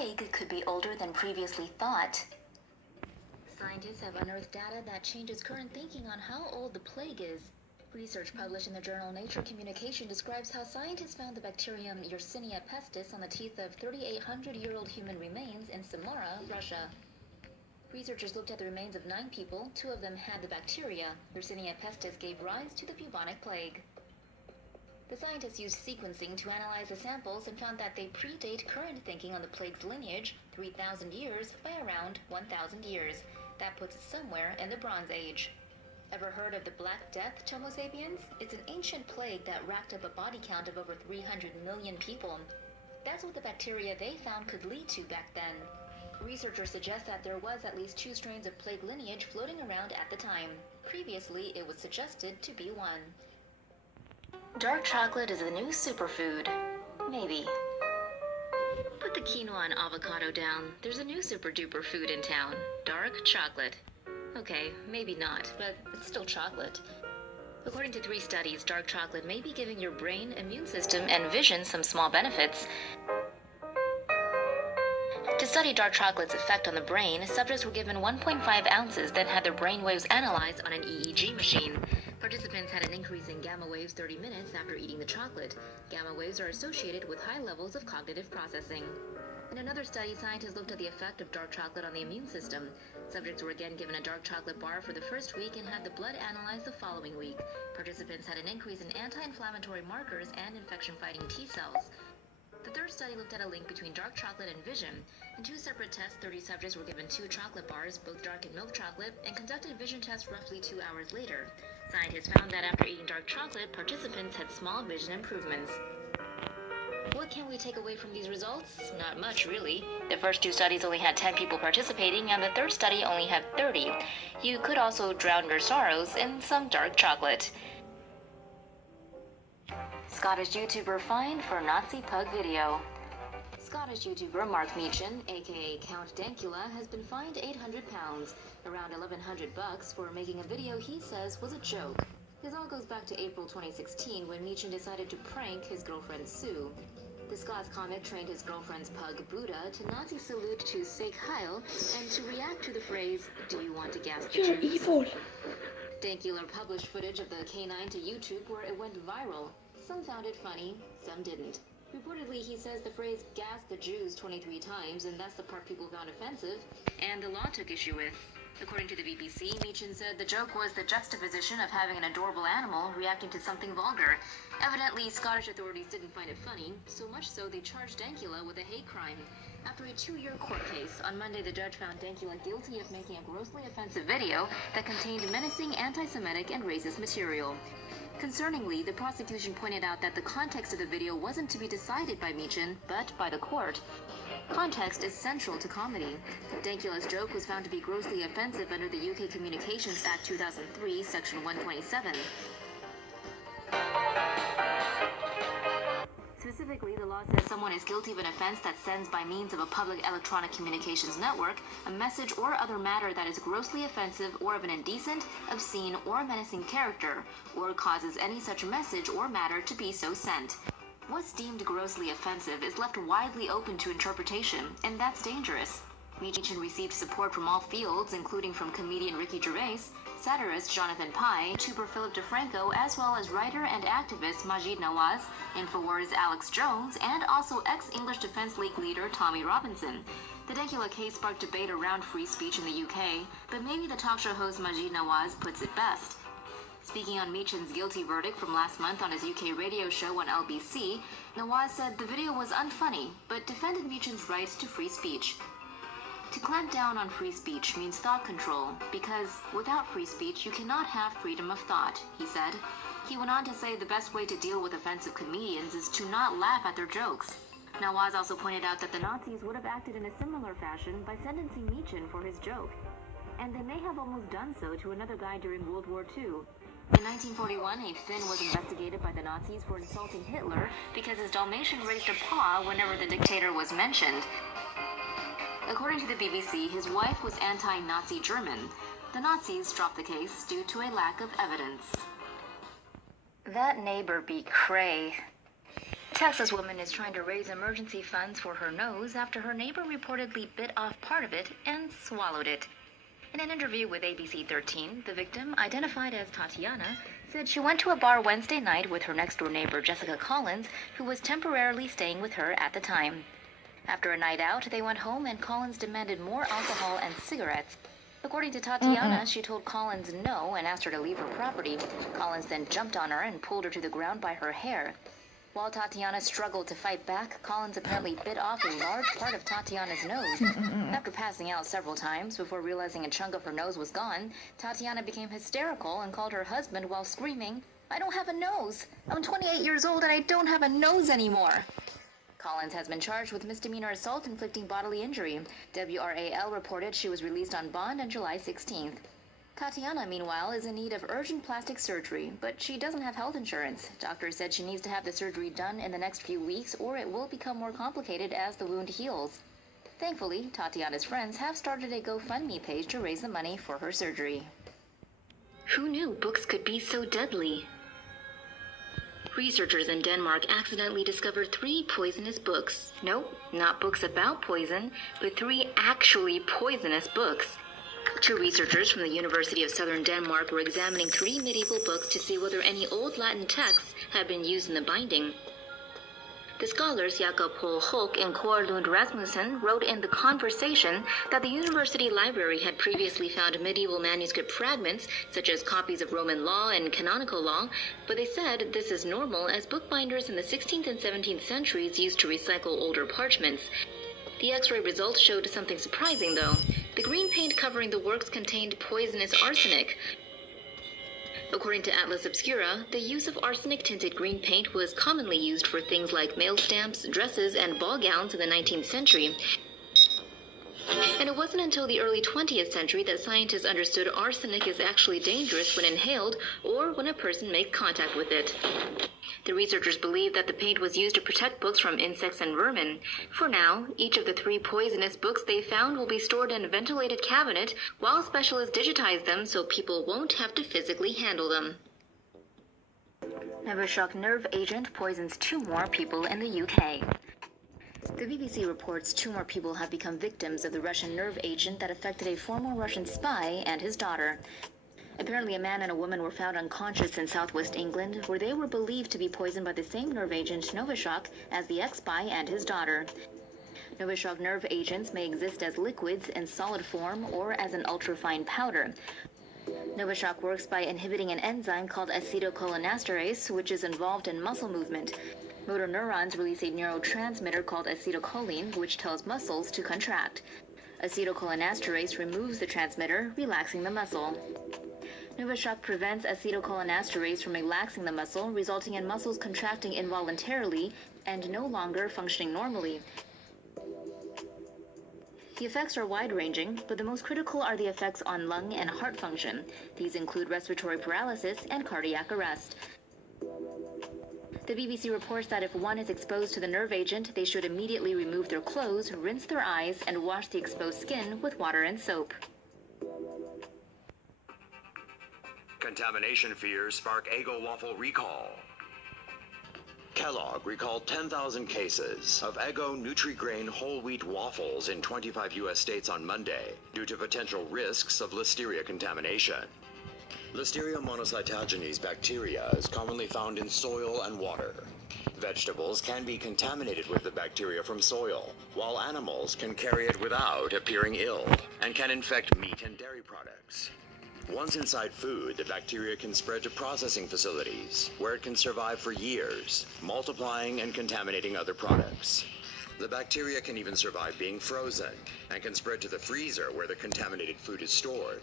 plague could be older than previously thought. Scientists have unearthed data that changes current thinking on how old the plague is. Research published in the journal Nature Communication describes how scientists found the bacterium Yersinia pestis on the teeth of 3,800-year-old human remains in Samara, Russia. Researchers looked at the remains of 9 people. 2 of them had the bacteria. Yersinia pestis gave rise to the bubonic plague. The scientists used sequencing to analyze the samples and found that they predate current thinking on the plague's lineage, 3,000 years, by around 1,000 years. That puts it somewhere in the Bronze Age. Ever heard of the Black Death, Homo sapiens? It's an ancient plague that racked up a body count of over 300 million people. That's what the bacteria they found could lead to back then. Researchers suggest that there was at least 2 strains of plague lineage floating around at the time. Previously, it was suggested to be 1. Dark chocolate is the new superfood. Maybe. Put the quinoa and avocado down. There's a new super-duper food in town. Dark chocolate. Okay, maybe not, but it's still chocolate. According to 3 studies, dark chocolate may be giving your brain, immune system, and vision some small benefits. To study dark chocolate's effect on the brain, subjects were given 1.5 ounces, then had their brain waves analyzed on an EEG machine. Participants had an increase in gamma waves 30 minutes after eating the chocolate. Gamma waves are associated with high levels of cognitive processing. In another study, scientists looked at the effect of dark chocolate on the immune system. Subjects were again given a dark chocolate bar for the first week and had the blood analyzed the following week. Participants had an increase in anti-inflammatory markers and infection-fighting T cells. The third study looked at a link between dark chocolate and vision. In 2 separate tests, 30 subjects were given 2 chocolate bars, both dark and milk chocolate, and conducted vision tests roughly 2 hours later. Scientists found that after eating dark chocolate, participants had small vision improvements. What can we take away from these results? Not much, really. The first 2 studies only had 10 people participating, and the third study only had 30. You could also drown your sorrows in some dark chocolate. Scottish YouTuber fined for Nazi pug video. Scottish YouTuber Mark Meechan, aka Count Dankula, has been fined £800, around $1,100, for making a video he says was a joke. This all goes back to April 2016 when Meechan decided to prank his girlfriend Sue. The Scots comic trained his girlfriend's pug Buddha to Nazi salute to Sieg Heil and to react to the phrase, "Do you want to gas the You're Jews?" evil. Dankula published footage of the canine to YouTube where it went viral. Some found it funny, some didn't. Reportedly, he says the phrase "gas the Jews" 23 times, and that's the part people found offensive, and the law took issue with. According to the BBC, Meechan said the joke was the juxtaposition of having an adorable animal reacting to something vulgar. Evidently, Scottish authorities didn't find it funny, so much so they charged Dankula with a hate crime. After a 2-year court case, on Monday the judge found Dankula guilty of making a grossly offensive video that contained menacing anti-Semitic and racist material. Concerningly, the prosecution pointed out that the context of the video wasn't to be decided by Meechan, but by the court. Context is central to comedy. Dankula's joke was found to be grossly offensive under the UK Communications Act 2003, Section 127. Specifically, the law says someone is guilty of an offense that sends by means of a public electronic communications network a message or other matter that is grossly offensive or of an indecent, obscene, or menacing character, or causes any such message or matter to be so sent. What's deemed grossly offensive is left widely open to interpretation, and that's dangerous. Meechan received support from all fields, including from comedian Ricky Gervais, satirist Jonathan Pye, YouTuber Philip DeFranco, as well as writer and activist Majid Nawaz, Infowars' Alex Jones, and also ex-English Defence League leader Tommy Robinson. The Dankula case sparked debate around free speech in the UK, but maybe the talk show host Majid Nawaz puts it best. Speaking on Meechan's guilty verdict from last month on his UK radio show on LBC, Nawaz said the video was unfunny, but defended Meechan's right to free speech. To clamp down on free speech means thought control, because without free speech you cannot have freedom of thought, he said. He went on to say the best way to deal with offensive comedians is to not laugh at their jokes. Nawaz also pointed out that the Nazis would have acted in a similar fashion by sentencing Meechan for his joke. And they may have almost done so to another guy during World War II. In 1941, a Finn was investigated by the Nazis for insulting Hitler because his Dalmatian raised a paw whenever the dictator was mentioned. According to the BBC, his wife was anti-Nazi German. The Nazis dropped the case due to a lack of evidence. That neighbor be cray. Texas woman is trying to raise emergency funds for her nose after her neighbor reportedly bit off part of it and swallowed it. In an interview with ABC 13, the victim, identified as Tatiana, said she went to a bar Wednesday night with her next-door neighbor Jessica Collins, who was temporarily staying with her at the time. After a night out, they went home and Collins demanded more alcohol and cigarettes. According to Tatiana, she told Collins no and asked her to leave her property. Collins then jumped on her and pulled her to the ground by her hair. While Tatiana struggled to fight back, Collins apparently bit off a large part of Tatiana's nose. After passing out several times before realizing a chunk of her nose was gone, Tatiana became hysterical and called her husband while screaming, "I don't have a nose! I'm 28 years old and I don't have a nose anymore!" Collins has been charged with misdemeanor assault inflicting bodily injury. WRAL reported she was released on bond on July 16th. Tatiana, meanwhile, is in need of urgent plastic surgery, but she doesn't have health insurance. Doctors said she needs to have the surgery done in the next few weeks or it will become more complicated as the wound heals. Thankfully, Tatiana's friends have started a GoFundMe page to raise the money for her surgery. Who knew books could be so deadly? Researchers in Denmark accidentally discovered 3 poisonous books. Nope, not books about poison, but 3 actually poisonous books. 2 researchers from the University of Southern Denmark were examining 3 medieval books to see whether any old Latin texts had been used in the binding. The scholars Jakob Hoek and Cor Lund Rasmussen wrote in The Conversation that the university library had previously found medieval manuscript fragments, such as copies of Roman law and canonical law, but they said this is normal as bookbinders in the 16th and 17th centuries used to recycle older parchments. The X-ray results showed something surprising, though. The green paint covering the works contained poisonous arsenic. According to Atlas Obscura, the use of arsenic-tinted green paint was commonly used for things like mail stamps, dresses, and ball gowns in the 19th century. And it wasn't until the early 20th century that scientists understood arsenic is actually dangerous when inhaled or when a person makes contact with it. The researchers believe that the paint was used to protect books from insects and vermin. For now, each of the 3 poisonous books they found will be stored in a ventilated cabinet while specialists digitize them so people won't have to physically handle them. Novichok nerve agent poisons 2 more people in the UK. The BBC reports 2 more people have become victims of the Russian nerve agent that affected a former Russian spy and his daughter. Apparently, a man and a woman were found unconscious in southwest England, where they were believed to be poisoned by the same nerve agent, Novichok, as the ex-spy and his daughter. Novichok nerve agents may exist as liquids in solid form or as an ultrafine powder. Novichok works by inhibiting an enzyme called acetylcholinesterase, which is involved in muscle movement. Motor neurons release a neurotransmitter called acetylcholine, which tells muscles to contract. Acetylcholinesterase removes the transmitter, relaxing the muscle. Novichok prevents acetylcholinesterase from relaxing the muscle, resulting in muscles contracting involuntarily and no longer functioning normally. The effects are wide-ranging, but the most critical are the effects on lung and heart function. These include respiratory paralysis and cardiac arrest. The BBC reports that if one is exposed to the nerve agent, they should immediately remove their clothes, rinse their eyes, and wash the exposed skin with water and soap. Contamination fears spark Eggo waffle recall. Kellogg recalled 10,000 cases of Eggo Nutri-Grain whole wheat waffles in 25 U.S. states on Monday due to potential risks of Listeria contamination. Listeria monocytogenes bacteria is commonly found in soil and water. Vegetables can be contaminated with the bacteria from soil, while animals can carry it without appearing ill and can infect meat and dairy products. Once inside food, the bacteria can spread to processing facilities, where it can survive for years, multiplying and contaminating other products. The bacteria can even survive being frozen and can spread to the freezer where the contaminated food is stored.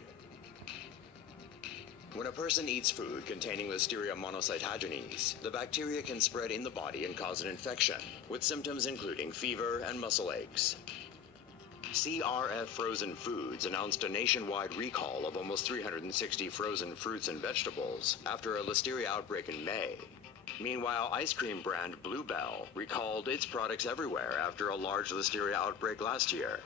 When a person eats food containing Listeria monocytogenes, the bacteria can spread in the body and cause an infection, with symptoms including fever and muscle aches. CRF Frozen Foods announced a nationwide recall of almost 360 frozen fruits and vegetables after a Listeria outbreak in May. Meanwhile, ice cream brand Bluebell recalled its products everywhere after a large Listeria outbreak last year.